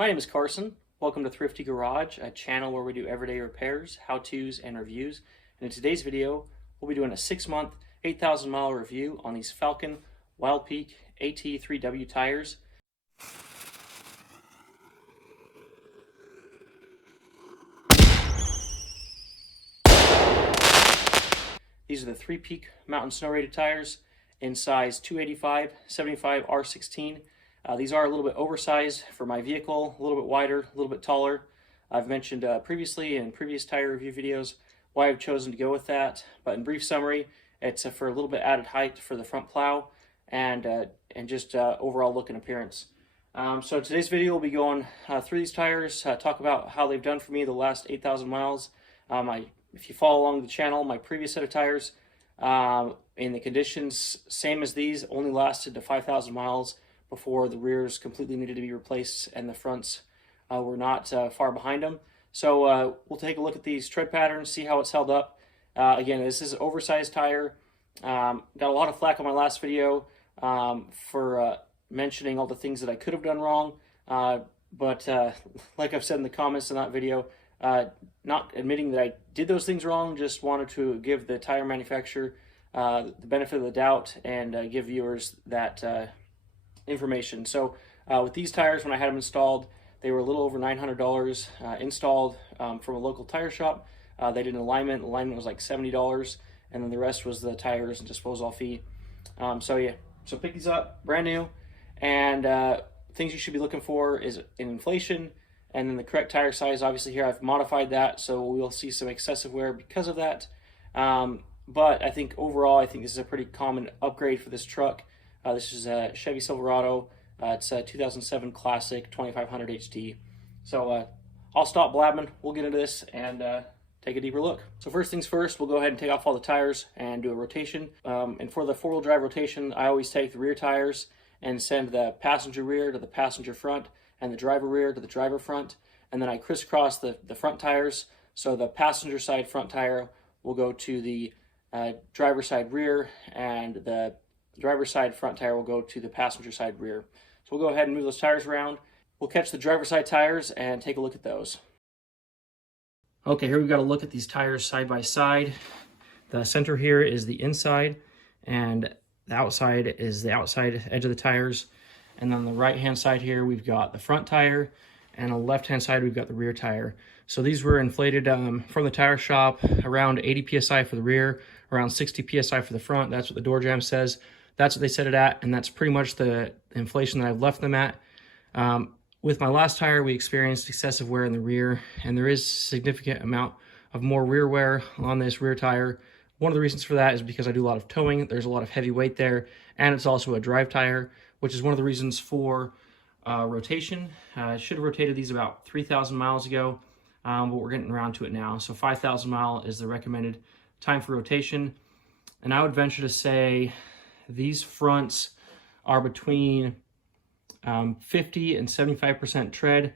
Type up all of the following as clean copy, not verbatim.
My name is Carson. Welcome to Thrifty Garage, a channel where we do everyday repairs, how-tos, and reviews. And in today's video, we'll be doing a 6-month, 8,000 mile review on these Falken Wildpeak AT3W tires. These are the 3-peak mountain snow rated tires in size 285, 75, R16. These are a little bit oversized for my vehicle, a little bit wider, a little bit taller. I've mentioned previously in previous tire review videos why I've chosen to go with that, but in brief summary, it's for a little bit added height for the front plow and just overall look and appearance. So in today's video, we'll be going through these tires, talk about how they've done for me the last 8,000 miles. If you follow along the channel, my previous set of tires in the conditions same as these only lasted to 5,000 miles before the rears completely needed to be replaced and the fronts were not far behind them. So we'll take a look at these tread patterns, see how it's held up. Again, this is an oversized tire. Got a lot of flack on my last video for mentioning all the things that I could have done wrong. But like I've said in the comments in that video, not admitting that I did those things wrong, just wanted to give the tire manufacturer the benefit of the doubt and give viewers that information. So with these tires, when I had them installed, they were a little over $900 installed from a local tire shop. They did an alignment. The alignment was like $70, and then the rest was the tires and disposal fee. So pick these up, brand new, and things you should be looking for is an inflation and then the correct tire size. Obviously here I've modified that, so we'll see some excessive wear because of that. But I think overall, I think this is a pretty common upgrade for this truck. This is a Chevy Silverado. It's a 2007 Classic 2500 HD. So I'll stop blabbing. We'll get into this and take a deeper look. So first things first, we'll go ahead and take off all the tires and do a rotation. And for the four-wheel drive rotation, I always take the rear tires and send the passenger rear to the passenger front and the driver rear to the driver front. And then I crisscross the front tires. So the passenger side front tire will go to the driver side rear, and the driver side front tire will go to the passenger side rear. So we'll go ahead and move those tires around. We'll catch the driver side tires and take a look at those. Okay, here we've got a look at these tires side by side. The center here is the inside, and the outside is the outside edge of the tires. And on the right hand side here, we've got the front tire, and on the left hand side, we've got the rear tire. So these were inflated from the tire shop, around 80 PSI for the rear, around 60 PSI for the front. That's what the door jam says. That's what they set it at, and that's pretty much the inflation that I've left them at. With my last tire, we experienced excessive wear in the rear, and there is a significant amount of more rear wear on this rear tire. One of the reasons for that is because I do a lot of towing. There's a lot of heavy weight there, and it's also a drive tire, which is one of the reasons for rotation. I should have rotated these about 3,000 miles ago, but we're getting around to it now. So 5,000 mile is the recommended time for rotation. And I would venture to say these fronts are between 50 and 75% tread,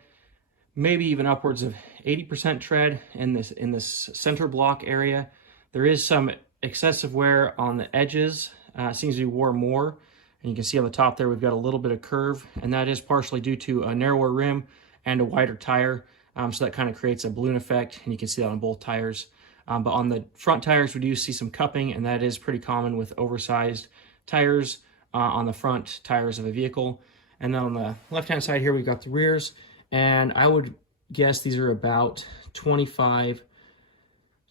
maybe even upwards of 80% tread in this center block area. There is some excessive wear on the edges. Seems to be worn more. And you can see on the top there, we've got a little bit of curve, and that is partially due to a narrower rim and a wider tire. So that kind of creates a balloon effect, and you can see that on both tires. But on the front tires, we do see some cupping, and that is pretty common with oversized tires on the front tires of a vehicle. And then on the left-hand side here, we've got the rears, and I would guess these are about 25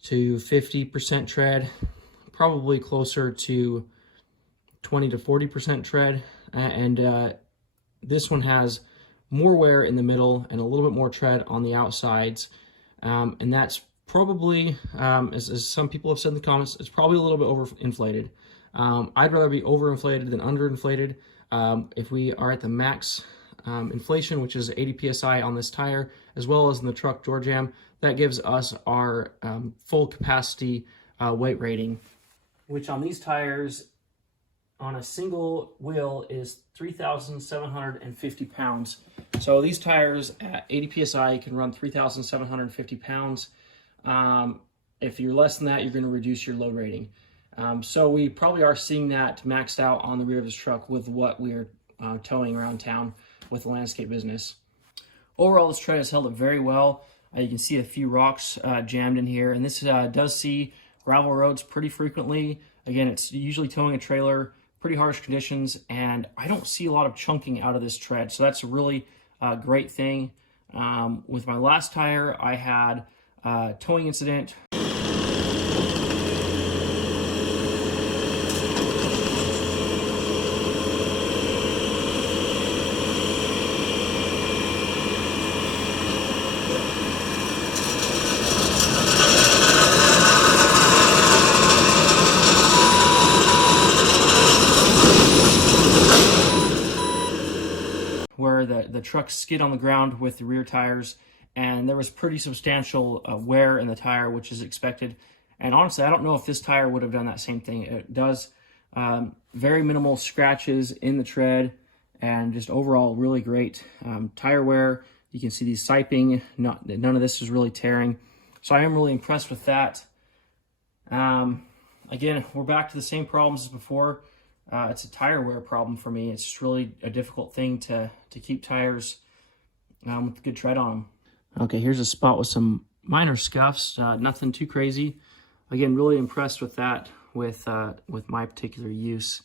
to 50% tread, probably closer to 20 to 40% tread. And this one has more wear in the middle and a little bit more tread on the outsides. And that's probably, as some people have said in the comments, it's probably a little bit overinflated. I'd rather be overinflated than underinflated. If we are at the max inflation, which is 80 PSI on this tire, as well as in the truck door jam, that gives us our full capacity weight rating, which on these tires on a single wheel is 3,750 pounds. So these tires at 80 PSI can run 3,750 pounds. If you're less than that, you're going to reduce your load rating. So we probably are seeing that maxed out on the rear of this truck with what we're towing around town with the landscape business. Overall, this tread has held up very well. You can see a few rocks jammed in here, and this does see gravel roads pretty frequently. Again, it's usually towing a trailer, pretty harsh conditions, and I don't see a lot of chunking out of this tread, so that's a really great thing. With my last tire, I had a towing incident. Where the truck skid on the ground with the rear tires, and there was pretty substantial wear in the tire, which is expected. And honestly, I don't know if this tire would have done that same thing. It does very minimal scratches in the tread, and just overall really great tire wear. You can see these siping, none of this is really tearing. So I am really impressed with that. Again, we're back to the same problems as before. It's a tire wear problem for me. It's just really a difficult thing to keep tires with good tread on them. Okay, here's a spot with some minor scuffs, nothing too crazy. Again, really impressed with that with my particular use.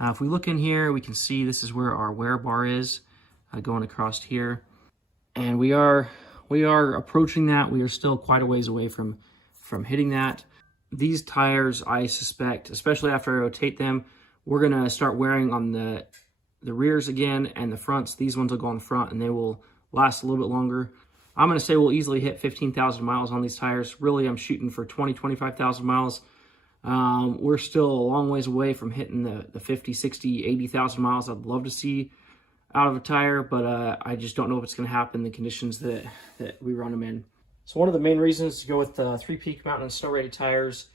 If we look in here, we can see this is where our wear bar is going across here. And we are approaching that. We are still quite a ways away from hitting that. These tires, I suspect, especially after I rotate them, we're gonna start wearing on the rears again, and the fronts. These ones will go on the front and they will last a little bit longer. I'm gonna say we'll easily hit 15,000 miles on these tires. Really, I'm shooting for 25,000 miles. We're still a long ways away from hitting the 50, 60, 80,000 miles I'd love to see out of a tire, but I just don't know if it's gonna happen in the conditions that we run them in. So one of the main reasons to go with the Three Peak Mountain and Snow Rated tires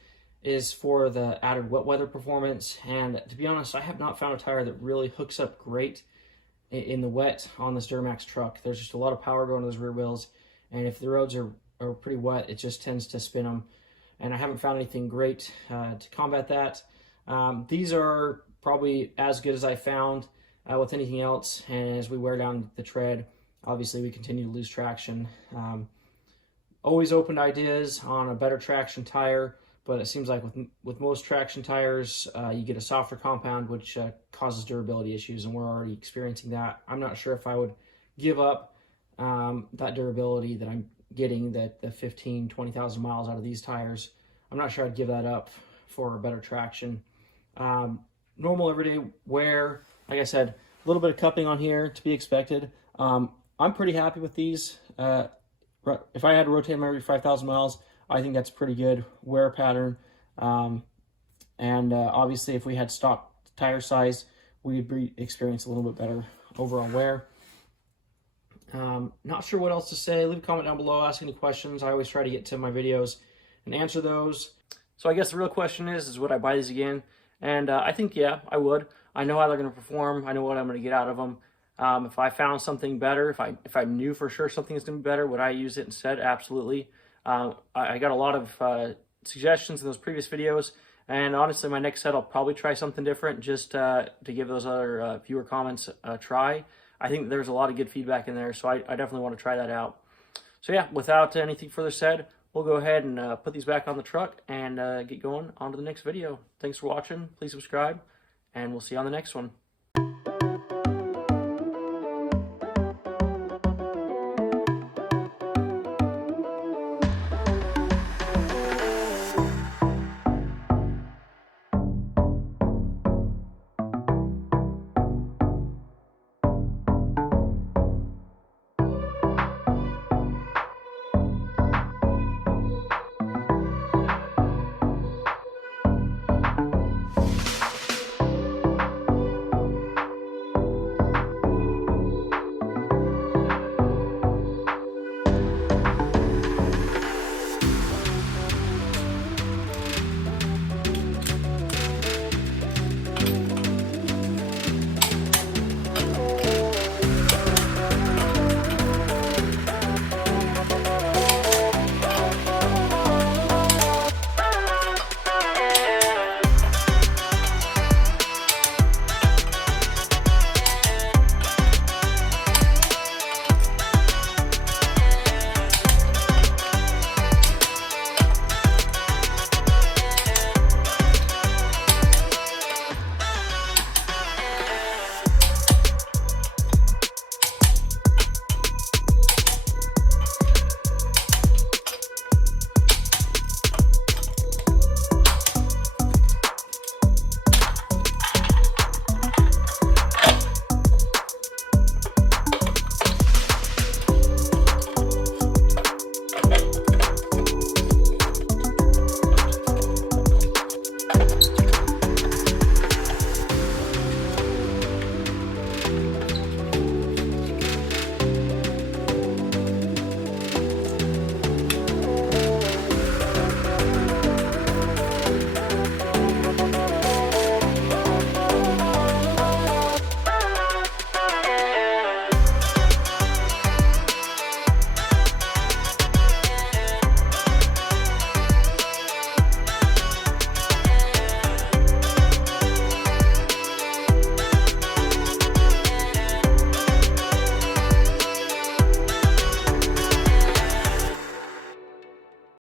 is for the added wet weather performance. And to be honest, I have not found a tire that really hooks up great in the wet on this Duramax truck. There's just a lot of power going to those rear wheels, and if the roads are pretty wet, it just tends to spin them. And I haven't found anything great to combat that. These are probably as good as I found with anything else, and as we wear down the tread, obviously we continue to lose traction. Always open to ideas on a better traction tire, but it seems like with most traction tires, you get a softer compound, which causes durability issues, and we're already experiencing that. I'm not sure if I would give up that durability that I'm getting, the 15, 20,000 miles out of these tires. I'm not sure I'd give that up for better traction. Normal everyday wear, like I said, a little bit of cupping on here to be expected. I'm pretty happy with these. If I had to rotate them every 5,000 miles, I think that's pretty good wear pattern. Obviously, if we had stock tire size, we'd experience a little bit better overall wear. Not sure what else to say. Leave a comment down below, ask any questions. I always try to get to my videos and answer those. So I guess the real question is would I buy these again? And I think, yeah, I would. I know how they're going to perform. I know what I'm going to get out of them. If I found something better, if I knew for sure something is going to be better, would I use it instead? Absolutely. I got a lot of suggestions in those previous videos, and honestly, my next set I'll probably try something different just to give those other viewer comments a try. I think there's a lot of good feedback in there, so I definitely want to try that out. So yeah, without anything further said, we'll go ahead and put these back on the truck and get going on to the next video. Thanks for watching. Please subscribe, and we'll see you on the next one.